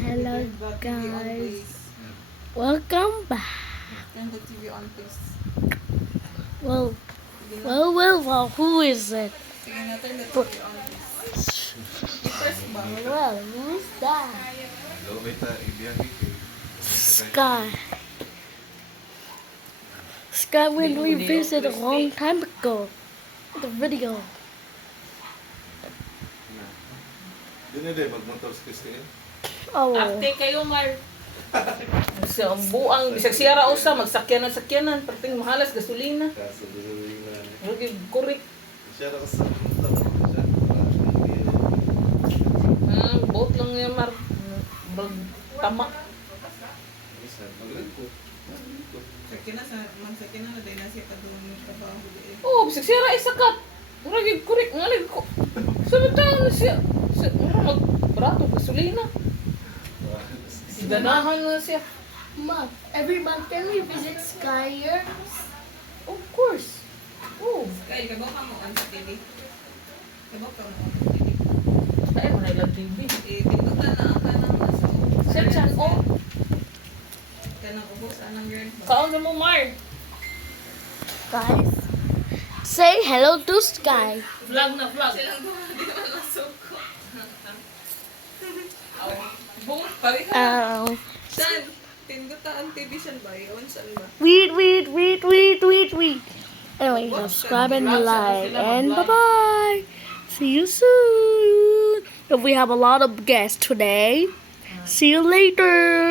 Hello guys, welcome back. Turn the TV on, please. Well, Sige na. well, who is it? Sige na, turn the TV on, please. I-press ba? Well, who's that? Sky. Sky when we visited a long time ago. The video. Magmotor sa Christine. Oh, Arte kayo, Mar. Sa buang, bisag siyara usa, magsakyanan, perting mahalas, gasolina. Kaso gusto na. Rugi, kurik. Siya na sa Boat lang yan, Mar. Tama. Sakyan na dahil na siya pa doon yung trabaho. Oo, bisag siyara isakat. Rugi, kurik, ngalig ko. Samantahan na siya. Magbrato, gasolina. Ganahan na siya. Mom, every month can we visit Sky here? Of course. Oh, Kaya, kabaw ka mo on sa TV. Kabaw ka mo on sa TV. kaya mo na ilang TV. Pindutan na ang kanang nasa. Search and oh. Kanang ubos, anang girl. Kaon na mo, Mar. Guys, say hello to Sky. Vlog na vlog. Silang doon, di man masuko. Bung, pareha. Saan? Pindutan ang TV siyan ba? Iwan saan ba? Wait. Anyway, subscribe and like, and bye-bye. See you soon. If we have a lot of guests today. See you later.